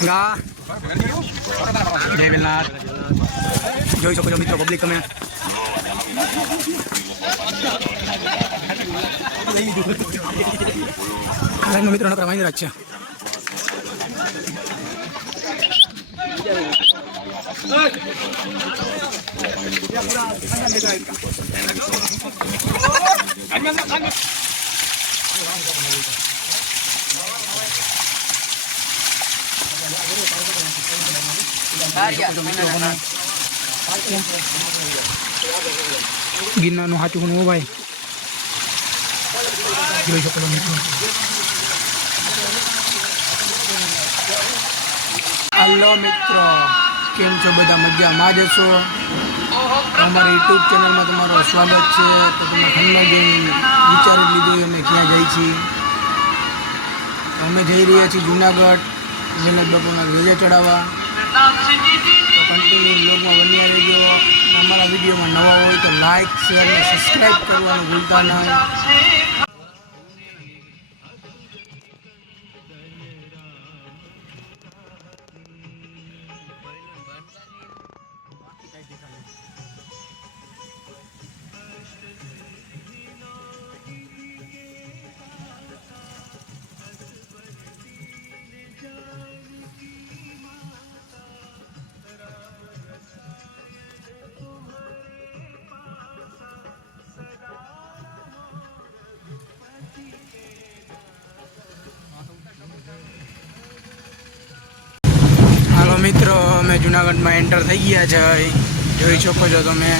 જય વેલનાથ જોઈ શકો છો મિત્રો પબ્લિક તમે મિત્રો નકરા વાંધી રાખ છે ગિરનારનું સાચું હું ભાઈ જોઈ શકો છો મિત્રો હેલો મિત્રો કેમ છો બધા મજામાં જ હશો અમારી યુટ્યુબ ચેનલમાં તમારું સ્વાગત છે તો તમે ખન્ના જઈને વિચારી લીધું અમે ક્યાં જઈએ છીએ અમે જઈ રહ્યા છીએ જુનાગઢ વેલનાથ બાપુના ધ્વજા ચડાવવા તો કન્ટિન્યુ બ્લોગમાં બન્યા રહેજો અમારા વિડીયોમાં નવા હોય તો લાઇક શેર અને સબસ્ક્રાઈબ કરવાનું ભૂલતા નહીં મિત્રો અમે જુનાગઢમાં એન્ટર થઈ ગયા છે જોઈ શકો છો તમે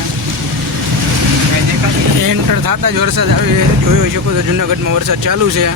એન્ટર થતા જ વરસાદ આવી જોઈ શકો છો જુનાગઢમાં વરસાદ ચાલુ છે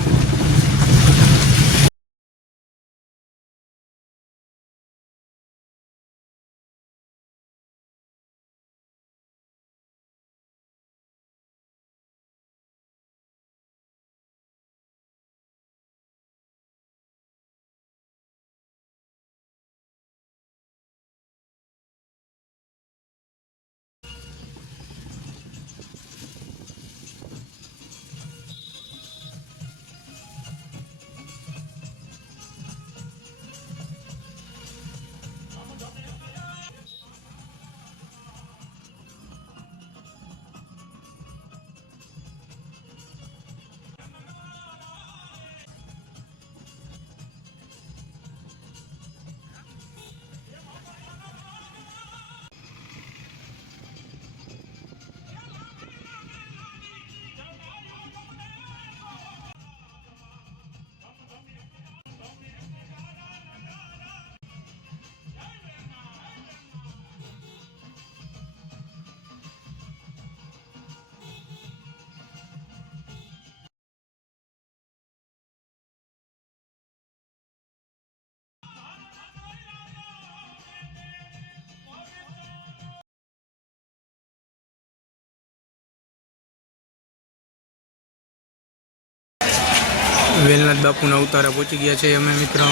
વેલનાથ બાપુના ઉતારા પહોંચી ગયા છે અમે મિત્રો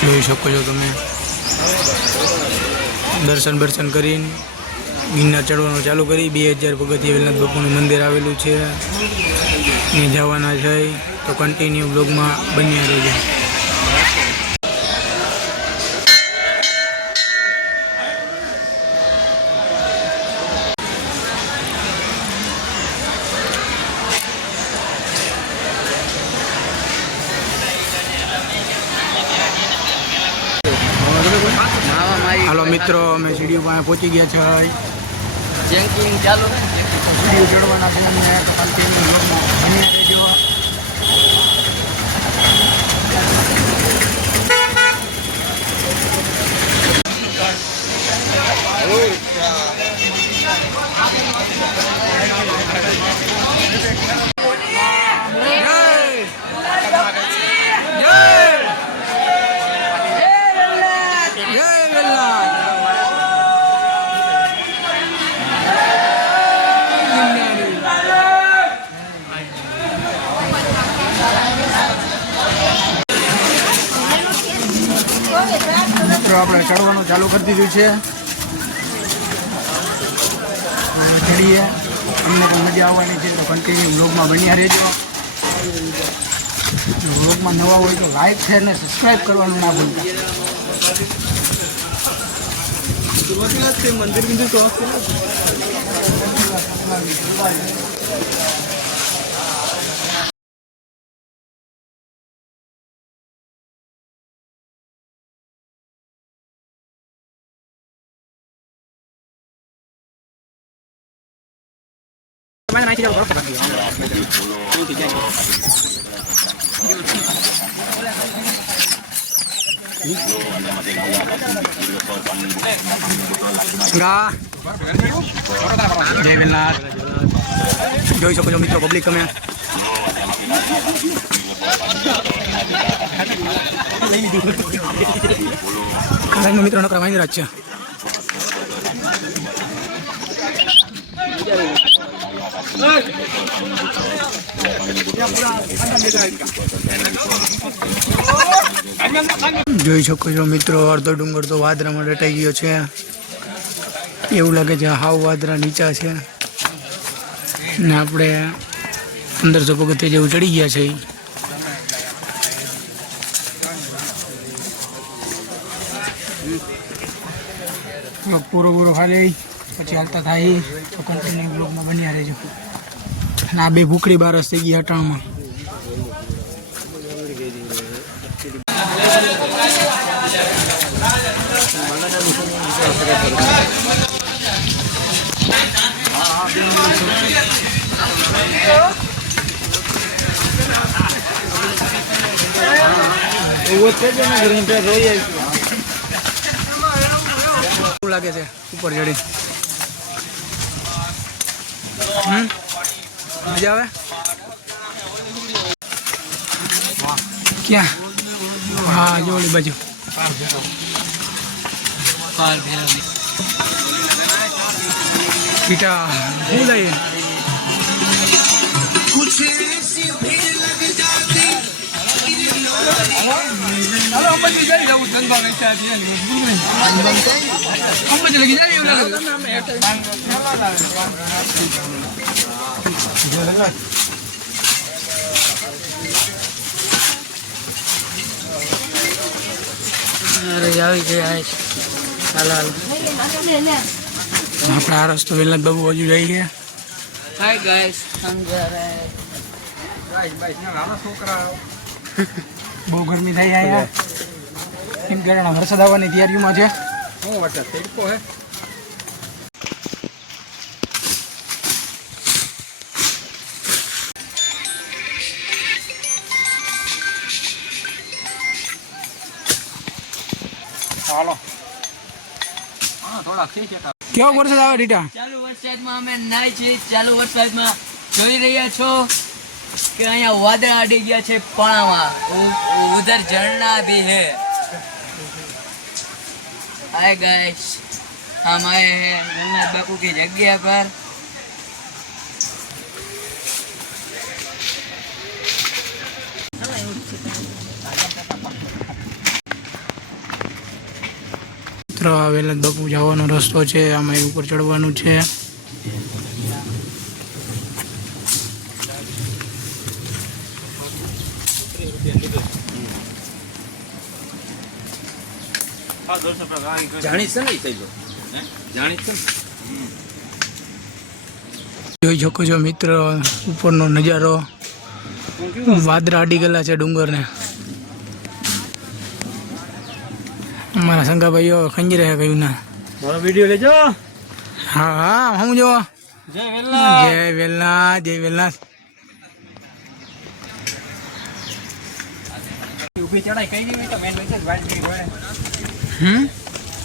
જોઈ શકો છો તમે દર્શન કરીને ગિરનાર ચડવાનું ચાલુ કરી 2000 પગથિયે વેલનાથ બાપુનું મંદિર આવેલું છે ત્યાં જવાના છે તો કન્ટિન્યુ બ્લોગમાં બન્યા રહેજો હાલો મિત્રો અમે સીડીઓ પાસે પહોંચી ગયા છે જેન્કિંગ ચાલુ સીડીઓ ચડવાના છે અમે આપણે ચડવાનું ચાલુ કરી દીધું છે મળીએ. તમને પણ મજા આવવાની છે તો કન્ટિન્યુ બ્લોગમાં બન્યા રહેજો. બ્લોગમાં નવા હોય તો લાઈક શેર ને સબસ્ક્રાઈબ કરવાનું ના ભૂલતા. મંદિર બિંદુ તો જય વેલનાથ. જોઈ શકો છો મિત્રો પબ્લિક તમે મિત્રો નકરા વાંદરા જ છે. જોઈ શકો છો મિત્રો અડધો ડુંગર તો વાદરામાં રટાઈ ગયો છે. એવું લાગે છે હાવ વાદરા નીચા છે ને આપણે 1500 પગથિયા જેવું ચડી ગયા છે. પૂરો ખાલી પછી હાલતા થાય તો કન્ટિન્યુ બ્લોગમાં બન્યા રહેજો. અને આ 2 ભૂખડી બારસ થઈ ગઈ અટાણમાં. લાગે છે ઉપર ચડી મજા આવે ક્યાં? હા જો ઓલી બાજુ કીટા શું લઈએ આવી ગયા આપણે આ રસ્તો વેલનાથ બાબુ બાજુ જઈ ગયા. હાય ગાઈસ બહુ ગરમી થઈ આયા એમ કારણ વરસાદ આવવાની તૈયારીમાં છે. ચાલો કેવો વરસાદ આવે ડીટા? ચાલુ વરસાદમાં અમે નાઈ છીએ. ચાલુ વરસાદમાં જોઈ રહ્યા છો કે અહીંયા વાદળા અડી ગયા છે પાણામાં. ઉધર ઝરણા ભી હે. हाय गाइस हम आए हैं वेलनाथ बापू की जगह पर. મિત્રો આ વેલનાથ બાપુ જવાનો રસ્તો છે. આમાં ઉપર ચડવાનું છે. જોઈ શકો છો મિત્રો ઉપરનો નજારો. વાદળા અડી ગયેલા છે ડુંગરને. અમારા સંગાભાઈઓ ખંજી રહ્યા કયું ના મારો વિડિયો લેજો. હા હા હું જો જય વેલનાથ. જય વેલનાથ. જય વેલનાથ. ઊભી ચડાઈ કઈ ની તો મેન વિશે વાલ્ટની ગોળે.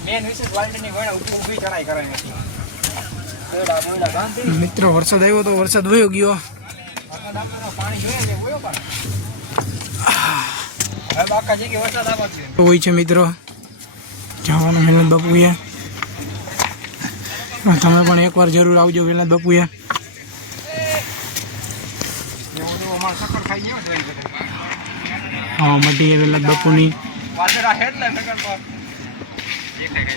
મેન વિશે વાલ્ટની ગોળે ઊભી ચડાઈ કરવાની હતી. ઓલા બોલા ગાંધી મિત્રો વરસાદ આવ્યો તો વરસાદ વયો ગયો. પાણી જોઈએ ને વયો પણ હવે બાકા જગ્યાએ વરસાદ આવે છે. હોય છે મિત્રો જવાનું વેલનાથ બાપુએ. તમે પણ એકવાર જરૂર આવજો વેલનાથ બાપુએ. હા મટી વેલનાથ બાપુની વાદળા હેડલે નગર પર દેખાય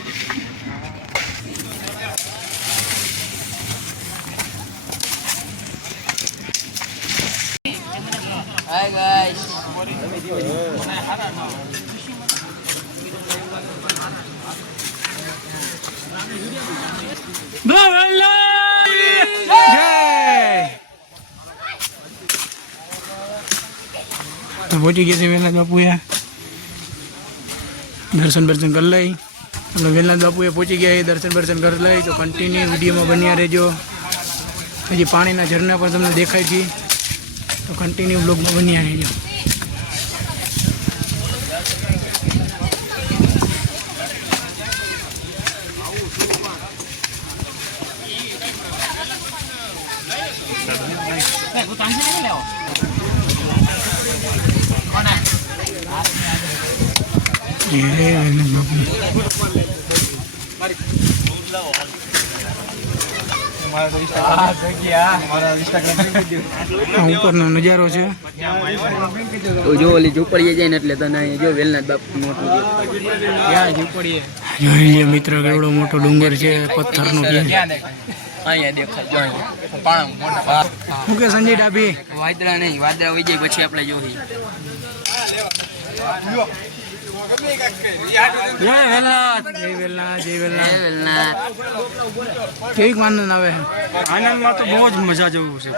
તો પહોંચી ગયા છે વેલનાથ બાપુએ દર્શન કરી લઈ. આપણે વેલનાથ બાપુએ પહોંચી ગયા એ દર્શન કરી લઈ. તો કન્ટિન્યુ વિડીયોમાં બન્યા રહેજો. હજી પાણીના ઝરણા પણ તમને દેખાય છે, તો કન્ટિન્યુ બ્લોગમાં બન્યા રહેજો. ઉપરનો નજારો છે. જો ઓલી ઝૂંપડીએ જાય ને એટલે તને જો વેલનાથ બાપુ મોટું જોઈ લે મિત્ર, કેવડો મોટો ડુંગર છે પથ્થરનો. અહીંયા દેખાય શું કે સંજય ડાભી? વાદળા નહીં, વાદળા હોય જાય પછી આપણે જોઈ. જય વેલનાથ. કેવી આનંદ આવે? આનંદમાં તો બહુ જ મજા જેવું છે.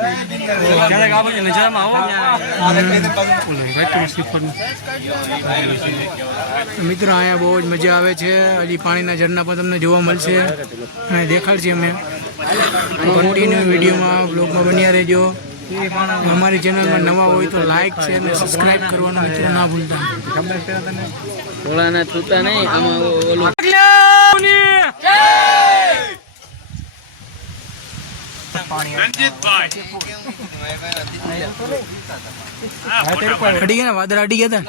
ક્યારેક આ બધી નજારામાં આવો. મિત્રો અહીંયા બહુ જ મજા આવે છે. હજી પાણીના ઝરણા પણ તમને જોવા મળશે અને દેખાડશે અમે. કન્ટિન્યુ વિડીયોમાં બ્લોગમાં બન્યા રહેજો. અમારી ચેનલમાં નવા હોય તો લાઈક છે અને સબસ્ક્રાઇબ કરવાનું મિત્રો ના ભૂલતા. ભોળાના છૂટા નહીં, આમાં ઓલું અડી ગયા ને વાદળા અડી ગયા હતા.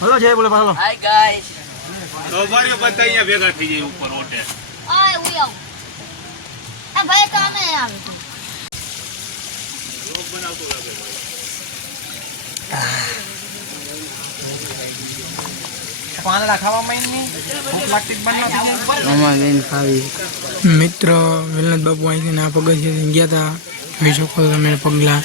હલો જય બોલે હાલો. હાય ગાઈસ, સવારીઓ બધા અહીંયા ભેગા થઈ જાય ઉપર ઓટે. આય ઉઈ આવ. આ ભાઈ કામે આવે છે. પાંદડા ખાવામાં નહીં ભૂખ લાગતી આમાં જઈને ખાવી. મિત્ર વેલનાથ બાપુ અહીંથી આ પગથિયે ગયા હતા. જોઈ શકો છો તમે પગલા.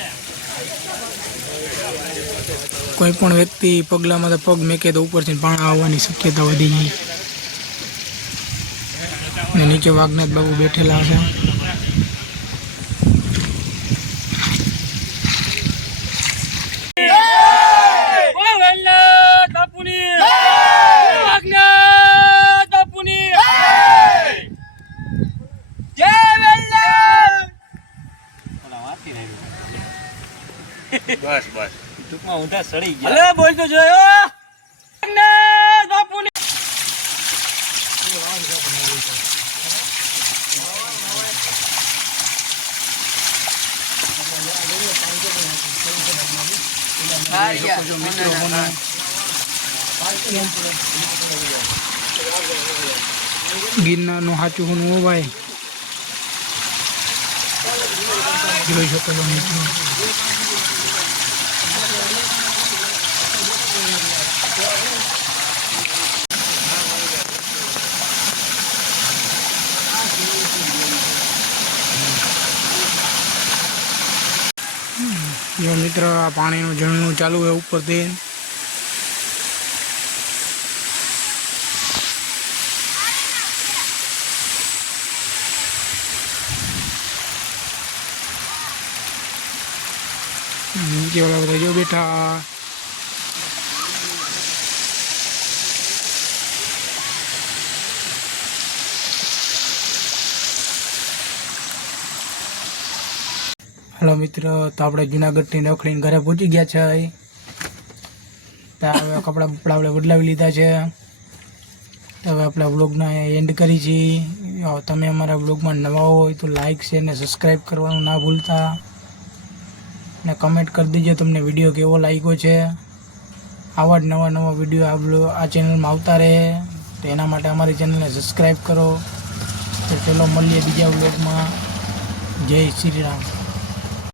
કોઈ પણ વ્યક્તિ પગલામાં પગ મેકે તો ઉપરથી પાણી આવવાની શક્યતા વધી જાય. અને નીચે વાઘનાથ બાપુ બેઠેલા છે. બસ બસ ટૂંકમાં ઊંધા સડી ગયા. હલે બોલ તો જોયો બાપુની. ગિરનારનું સાચું હોનું હો ભાઈ. જોઈ શકો છો મિત્રો. જો મિત્ર આ પાણીનું ઝરણું ચાલુ હોય ઉપરથી. નીચે ઓલા બધા જો બેઠા. હલો મિત્ર, તો આપણે જુનાગઢથી નખડીને ઘરે પહોંચી ગયા છે. તો હવે કપડાં બપડા આપણે બદલાવી લીધા છે. તો હવે આપણે વ્લોગને એન્ડ કરી છીએ. તમે અમારા વ્લોગમાં નવા હોય તો લાઈક શેર અને સબસ્ક્રાઈબ કરવાનું ના ભૂલતા. અને કમેન્ટ કરી દેજો તમને વિડીયો કેવો લાગ્યો છે. આવા જ નવા વિડીયો આ ચેનલમાં આવતા રહે, તો એના માટે અમારી ચેનલને સબસ્ક્રાઈબ કરો. તો ચલો મળીએ બીજા વ્લોગમાં. જય શ્રી રામ.